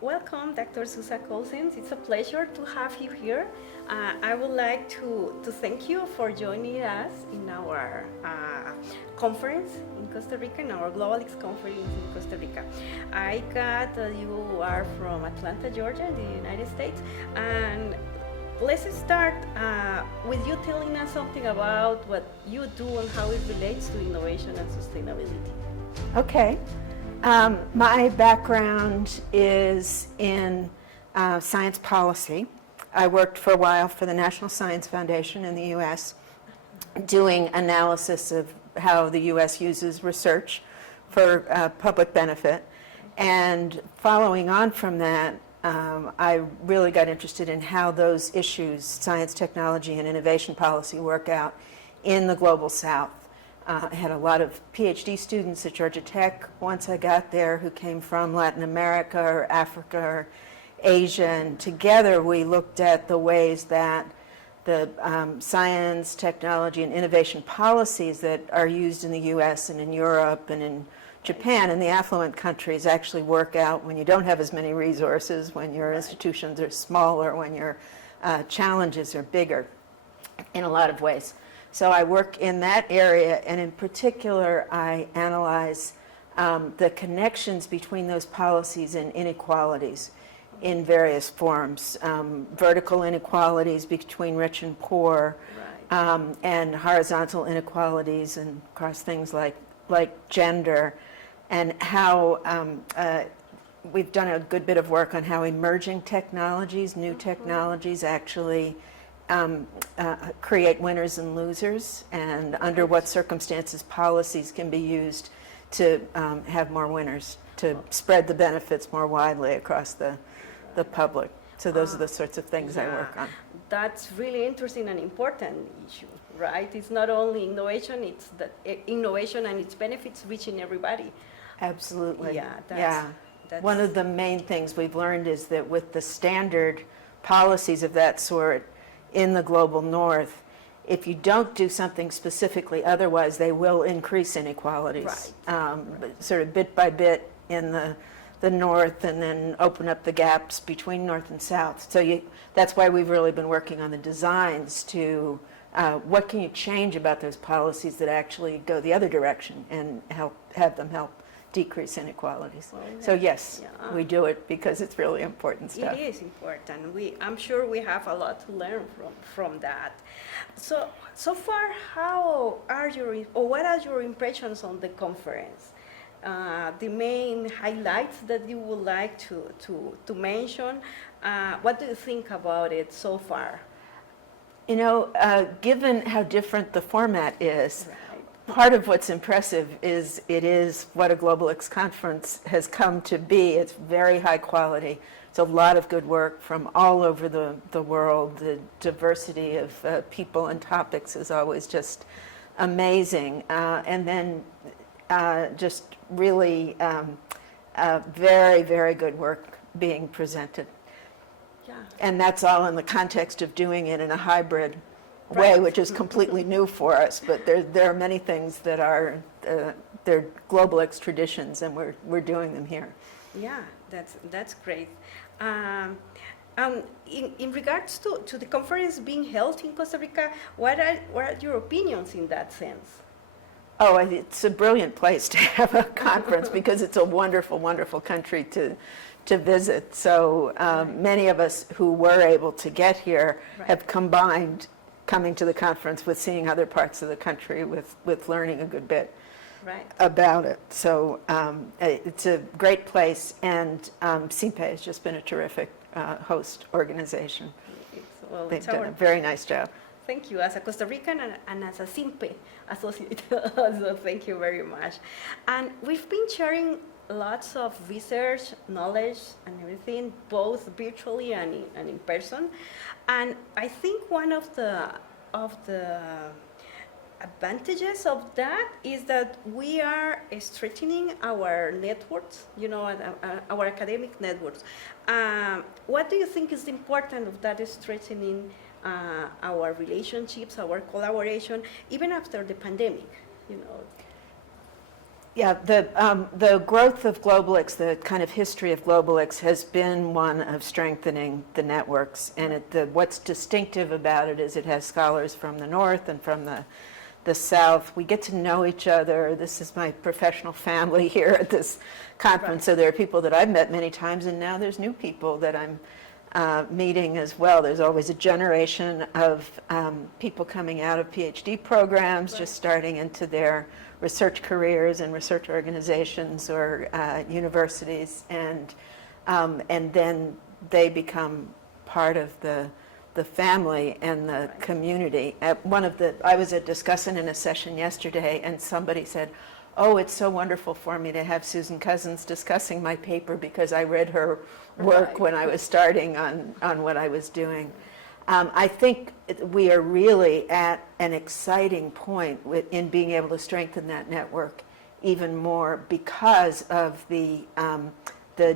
Welcome, Dr. Susa Cozzens. It's a pleasure to have you here. I would like to thank you for joining us in our conference in Costa Rica, in our Globelics conference in Costa Rica. I got you are from Atlanta, Georgia, in the United States, and let's start with you telling us something about what you do and how it relates to innovation and sustainability. Okay. My background is in science policy. I worked for a while for the National Science Foundation in the U.S., doing analysis of how the U.S. uses research for public benefit. And following on from that, I really got interested in how those issues, science, technology, and innovation policy, work out in the global South. I had a lot of PhD students at Georgia Tech once I got there who came from Latin America or Africa or Asia, and together we looked at the ways that the science, technology, and innovation policies that are used in the US and in Europe and in Japan and the affluent countries actually work out when you don't have as many resources, when your institutions are smaller, when your challenges are bigger in a lot of ways. So I work in that area, and in particular, I analyze the connections between those policies and inequalities in various forms. Vertical inequalities between rich and poor, and horizontal inequalities and across things like gender, and how we've done a good bit of work on how emerging technologies, new technologies actually create winners and losers, and under what circumstances policies can be used to have more winners, to spread the benefits more widely across the public. So those are the sorts of things I work on. That's really interesting and important issue, right? It's not only innovation, it's the innovation and its benefits reaching everybody. Absolutely. That's One of the main things we've learned is that with the standard policies of that sort in the global north, if you don't do something specifically otherwise, they will increase inequalities, sort of bit by bit in the north, and then open up the gaps between north and south. So that's why we've really been working on the designs to what can you change about those policies that actually go the other direction and have them help decrease inequalities. So yes, we do it because it's really important stuff. It is important. I'm sure we have a lot to learn from that. So far, what are your impressions on the conference? The main highlights that you would like to mention. What do you think about it so far? You know, given how different the format is, part of what's impressive is it is what a Globelics conference has come to be. It's very high quality. It's a lot of good work from all over the world. The diversity of people and topics is always just amazing. And then just really very, very good work being presented. And that's all in the context of doing it in a hybrid way, which is completely new for us. But there are many things that are they're Globelics traditions, and we're doing them here. Yeah, that's great. In regards to the conference being held in Costa Rica, what are your opinions in that sense? Oh, it's a brilliant place to have a conference because it's a wonderful, wonderful country to visit. So many of us who were able to get here have combined coming to the conference with seeing other parts of the country, with learning a good bit about it. So it's a great place, and CIPE has just been a terrific host organization. They've done a very nice job. Thank you. As a Costa Rican and as a CIPE associate, so thank you very much. And we've been sharing lots of research, knowledge, and everything, both virtually and in person. And I think one of the advantages of that is that we are strengthening our networks, our academic networks. What do you think is important of that strengthening our relationships, our collaboration, even after the pandemic? Yeah, the growth of Globelics, the kind of history of Globelics has been one of strengthening the networks. And what's distinctive about it is it has scholars from the north and from the south. We get to know each other. This is my professional family here at this conference. Right. So there are people that I've met many times, and now there's new people that I'm meeting as well. There's always a generation of people coming out of PhD programs, right. Just starting into their research careers in research organizations or universities, and then they become part of the family and the right. Community. I was discussing in a session yesterday, and somebody said, "Oh, it's so wonderful for me to have Susan Cozzens discussing my paper because I read her work right. When I was starting on what I was doing." I think we are really at an exciting point in being able to strengthen that network even more because of the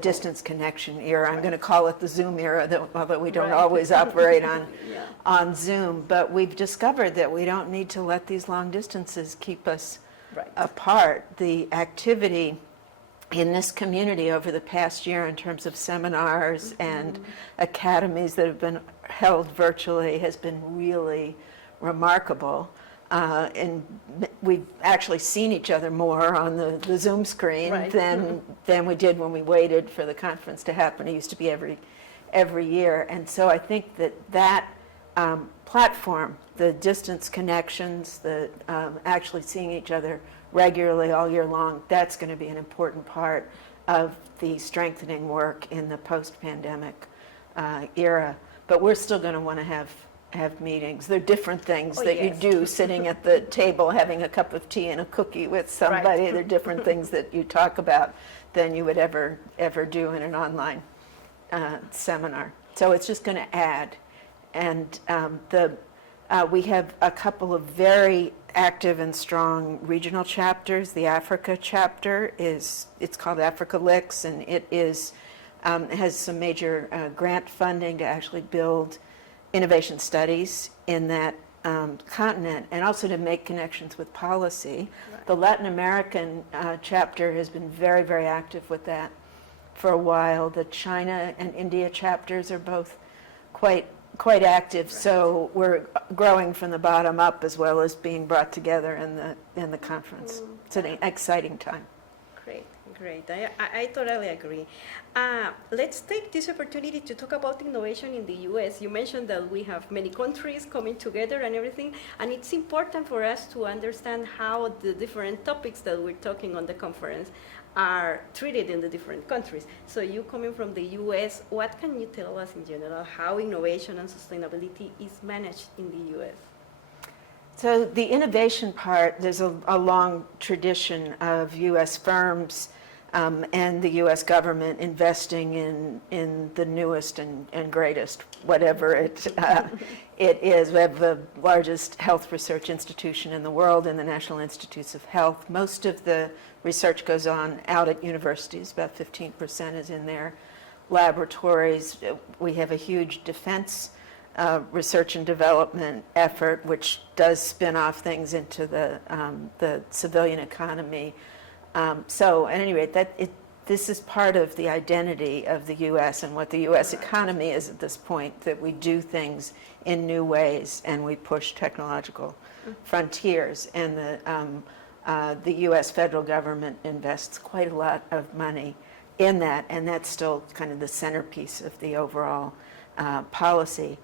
distance connection era. I'm going to call it the Zoom era, although we don't right. Always operate yeah. On Zoom. But we've discovered that we don't need to let these long distances keep us right. Apart. The activity in this community over the past year in terms of seminars mm-hmm. And academies that have been held virtually has been really remarkable. And we've actually seen each other more on the Zoom screen right. than we did when we waited for the conference to happen. It used to be every year. And so I think that platform, the distance connections, the actually seeing each other regularly all year long, that's going to be an important part of the strengthening work in the post-pandemic era. But we're still going to want to have meetings. There are different things that yes. You do sitting at the table having a cup of tea and a cookie with somebody. Right. There are different things that you talk about than you would ever do in an online seminar. So it's just going to add. And we have a couple of very active and strong regional chapters. The Africa chapter it's called Globelics, and it has some major grant funding to actually build innovation studies in that continent, and also to make connections with policy. Right. The Latin American chapter has been very, very active with that for a while. The China and India chapters are both quite active, right. So we're growing from the bottom up as well as being brought together in the conference. It's an exciting time. Great. I totally agree. Let's take this opportunity to talk about innovation in the U.S. You mentioned that we have many countries coming together and everything, and it's important for us to understand how the different topics that we're talking on the conference are treated in the different countries. So you coming from the U.S., what can you tell us in general how innovation and sustainability is managed in the U.S.? So the innovation part, there's a long tradition of U.S. firms and the U.S. government investing in the newest and greatest, whatever it is. We have the largest health research institution in the world in the National Institutes of Health. Most of the research goes on out at universities. About 15% is in their laboratories. We have a huge defense research and development effort, which does spin off things into the civilian economy. So at any rate, this is part of the identity of the U.S. and what the U.S. economy is at this point, that we do things in new ways and we push technological frontiers. And the U.S. federal government invests quite a lot of money in that, and that's still kind of the centerpiece of the overall policy.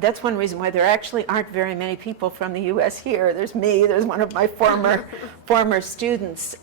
That's one reason why there actually aren't very many people from the U.S. here. There's me, there's one of my former students,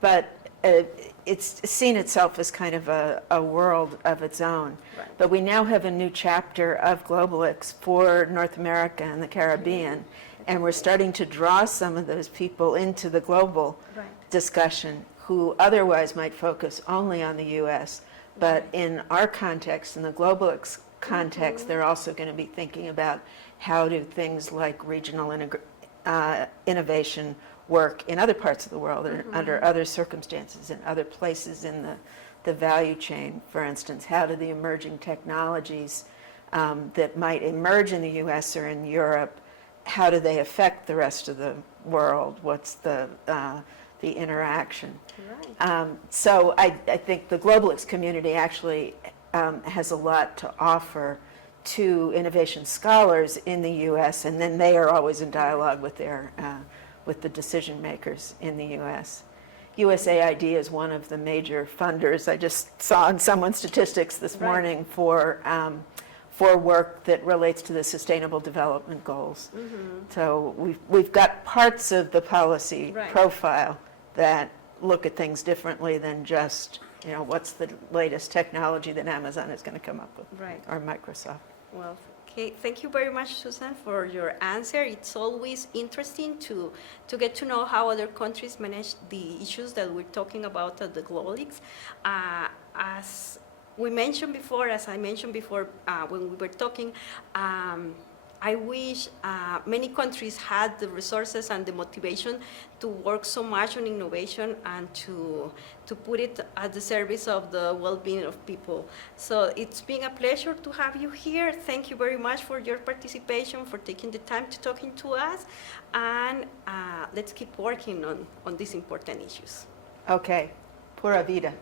but it's seen itself as kind of a world of its own. Right. But we now have a new chapter of Globelics for North America and the Caribbean, and we're starting to draw some of those people into the global right. discussion who otherwise might focus only on the U.S., but in our context, in the Globelics context, they're also going to be thinking about how do things like regional innovation work in other parts of the world or under other circumstances, in other places in the value chain. For instance, how do the emerging technologies that might emerge in the U.S. or in Europe how do they affect the rest of the world? What's the interaction? Right. So I think the Globelics community actually has a lot to offer to innovation scholars in the U.S., and then they are always in dialogue with with the decision makers in the U.S. USAID is one of the major funders. I just saw in someone's statistics this Right. morning for work that relates to the Sustainable Development Goals. So we've got parts of the policy Right. profile that look at things differently than just, what's the latest technology that Amazon is going to come up with, Right. or Microsoft. Well, okay. Thank you very much, Susan, for your answer. It's always interesting to get to know how other countries manage the issues that we're talking about at the Globelics. As I mentioned before when we were talking, I wish many countries had the resources and the motivation to work so much on innovation and to put it at the service of the well-being of people. So it's been a pleasure to have you here. Thank you very much for your participation, for taking the time to talking to us, and let's keep working on these important issues. Okay, pura vida.